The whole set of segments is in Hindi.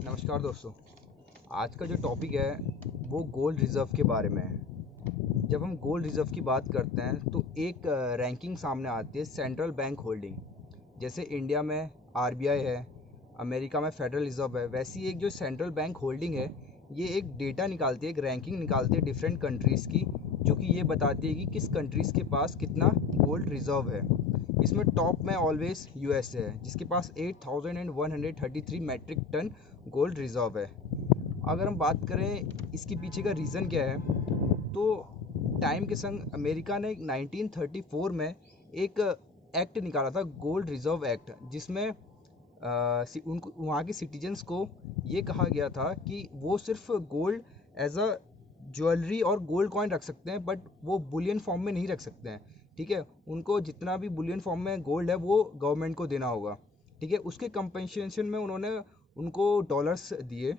नमस्कार दोस्तों। आज का जो टॉपिक है वो गोल्ड रिज़र्व के बारे में है। जब हम गोल्ड रिज़र्व की बात करते हैं तो एक रैंकिंग सामने आती है सेंट्रल बैंक होल्डिंग। जैसे इंडिया में आरबीआई है, अमेरिका में फेडरल रिज़र्व है, वैसी एक जो सेंट्रल बैंक होल्डिंग है ये एक डेटा निकालती है, एक रैंकिंग निकालती है डिफरेंट कंट्रीज़ की, जो कि ये बताती है कि किस कंट्रीज़ के पास कितना गोल्ड रिज़र्व है। इसमें टॉप में ऑलवेज यूएसए है, जिसके पास 8133 मैट्रिक टन गोल्ड रिज़र्व है। अगर हम बात करें इसके पीछे का रीज़न क्या है, तो टाइम के संग अमेरिका ने 1934 में एक एक्ट निकाला था, गोल्ड रिज़र्व एक्ट, जिसमें उनको वहाँ के सिटीजन्स को ये कहा गया था कि वो सिर्फ गोल्ड एज अ ज्वेलरी और गोल्ड कॉइन रख सकते हैं, बट वो बुलियन फॉर्म में नहीं रख सकते हैं। ठीक है, उनको जितना भी बुलियन फॉर्म में गोल्ड है वो गवर्नमेंट को देना होगा। ठीक है, उसके कंपनसेशन में उन्होंने उनको डॉलर्स दिए,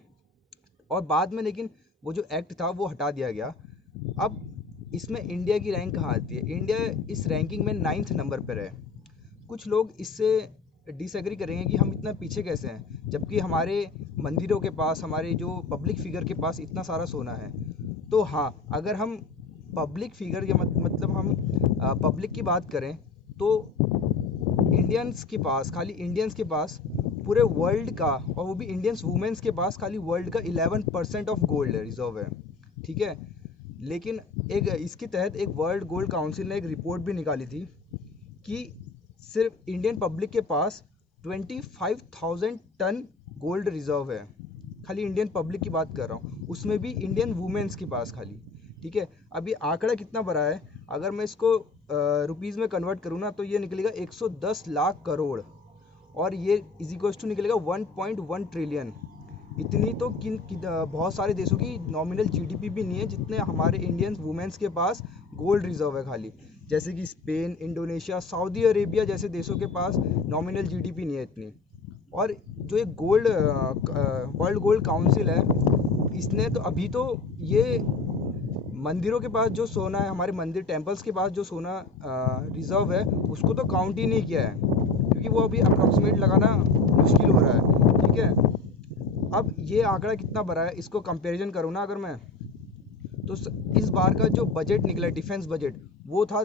और बाद में लेकिन वो जो एक्ट था वो हटा दिया गया। अब इसमें इंडिया की रैंक कहाँ आती है? इंडिया इस रैंकिंग में 9th नंबर पर है। कुछ लोग इससे डिसएग्री करेंगे कि हम इतना पीछे कैसे हैं, जबकि हमारे मंदिरों के पास, हमारे जो पब्लिक फिगर के पास इतना सारा सोना है। तो हाँ, अगर हम पब्लिक फिगर या मतलब हम पब्लिक की बात करें, तो इंडियंस के पास, खाली इंडियंस के पास पूरे वर्ल्ड का, और वो भी इंडियंस वुमेन्स के पास खाली वर्ल्ड का 11% ऑफ गोल्ड रिजर्व है। ठीक है, लेकिन एक इसके तहत एक वर्ल्ड गोल्ड काउंसिल ने एक रिपोर्ट भी निकाली थी कि सिर्फ इंडियन पब्लिक के पास 25,000 टन गोल्ड रिजर्व है। खाली इंडियन पब्लिक की बात कर रहा हूँ, उसमें भी इंडियन वुमेन्स के पास खाली। ठीक है, अब ये आंकड़ा कितना बड़ा है, अगर मैं इसको रुपीज़ में कन्वर्ट करूँ ना, तो ये निकलेगा 110 लाख करोड़, और ये इज इक्वल्स टू निकलेगा 1.1 ट्रिलियन। इतनी तो बहुत सारे देशों की नॉमिनल जीडीपी भी नहीं है जितने हमारे इंडियन वुमेन्स के पास गोल्ड रिजर्व है खाली। जैसे कि स्पेन, इंडोनेशिया, सऊदी अरेबिया जैसे देशों के पास नॉमिनल जीडीपी नहीं है इतनी। और जो एक गोल्ड वर्ल्ड गोल्ड काउंसिल है, इसने तो अभी तो ये मंदिरों के पास जो सोना है, हमारे मंदिर टेम्पल्स के पास जो सोना रिजर्व है, उसको तो काउंट ही नहीं किया है, क्योंकि वो अभी अप्रॉक्सीमेट लगाना मुश्किल हो रहा है। ठीक है, अब ये आंकड़ा कितना बड़ा है, इसको कंपैरिजन करूँ ना अगर मैं, तो इस बार का जो बजट निकला, डिफेंस बजट, वो था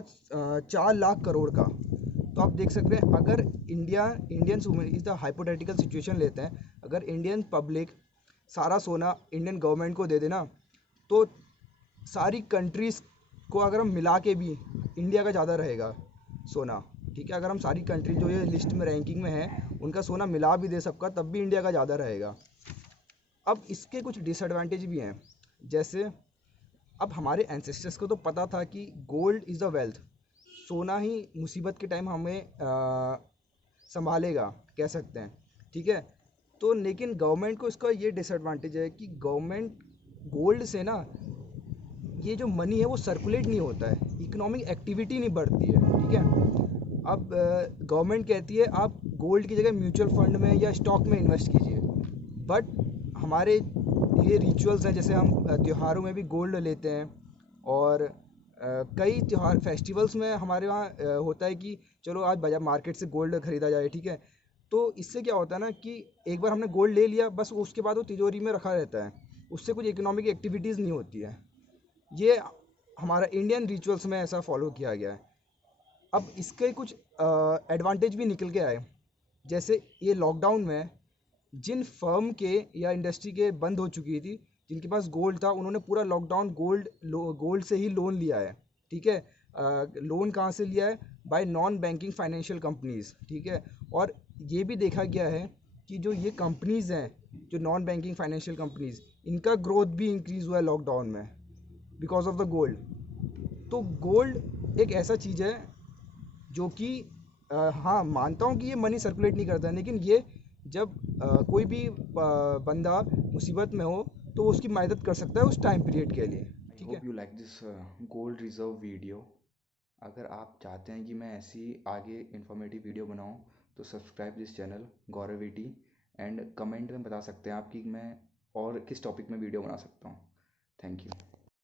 4 लाख करोड़ का। तो आप देख सकते हैं, अगर इंडियंस वुमेन, इस द हाइपोथेटिकल सिचुएशन लेते हैं, अगर इंडियन पब्लिक सारा सोना इंडियन गवर्नमेंट को दे देना, तो सारी कंट्रीज़ को अगर हम मिला के भी इंडिया का ज़्यादा रहेगा सोना। ठीक है, अगर हम सारी कंट्री जो ये लिस्ट में रैंकिंग में है उनका सोना मिला भी दे सबका, तब भी इंडिया का ज़्यादा रहेगा। अब इसके कुछ डिसएडवांटेज भी हैं। जैसे अब हमारे एंसेस्टर्स को तो पता था कि गोल्ड इज़ द वेल्थ, सोना ही मुसीबत के टाइम हमें संभालेगा, कह सकते हैं। ठीक है, तो लेकिन गवर्नमेंट को इसका ये डिसएडवांटेज है कि गवर्नमेंट गोल्ड से ना, ये जो मनी है वो सर्कुलेट नहीं होता है, इकोनॉमिक एक्टिविटी नहीं बढ़ती है। ठीक है, अब गवर्नमेंट कहती है आप गोल्ड की जगह म्यूचुअल फंड में या स्टॉक में इन्वेस्ट कीजिए, बट हमारे ये रिचुअल्स हैं, जैसे हम त्योहारों में भी गोल्ड लेते हैं, और कई त्योहार फेस्टिवल्स में हमारे वहाँ होता है कि चलो आज बाजार मार्केट से गोल्ड खरीदा जाए। ठीक है, तो इससे क्या होता है ना कि एक बार हमने गोल्ड ले लिया, बस उसके बाद वो तिजोरी में रखा रहता है, उससे कुछ इकोनॉमिक एक्टिविटीज़ नहीं होती है। ये हमारा इंडियन रिचुअल्स में ऐसा फॉलो किया गया है। अब इसके कुछ एडवांटेज भी निकल के आए। जैसे ये लॉकडाउन में जिन फर्म के या इंडस्ट्री के बंद हो चुकी थी, जिनके पास गोल्ड था, उन्होंने पूरा लॉकडाउन गोल्ड से ही लोन लिया है। ठीक है, लोन कहाँ से लिया है? Bye non banking financial companies. ठीक है, और ये भी देखा गया है कि जो ये कंपनीज़ हैं, जो नॉन बैंकिंग फाइनेंशियल कंपनीज़, इनका ग्रोथ भी इंक्रीज़ हुआ है लॉकडाउन में बिकॉज ऑफ द गोल्ड। तो गोल्ड एक ऐसा चीज़ है जो कि हाँ, मानता हूँ कि ये मनी सर्कुलेट नहीं करता है, लेकिन ये जब कोई भी बंदा मुसीबत में हो तो वो उसकी मदद कर सकता है उस टाइम पीरियड के लिए। आई ठीक है, hope you like this gold reserve video. अगर आप चाहते हैं कि मैं ऐसी आगे इन्फॉर्मेटिव वीडियो बनाऊं, तो subscribe this channel Gaurav eighty, and comment में बता सकते हैं आप कि मैं और किस टॉपिक में वीडियो बना सकता हूँ। Thank you.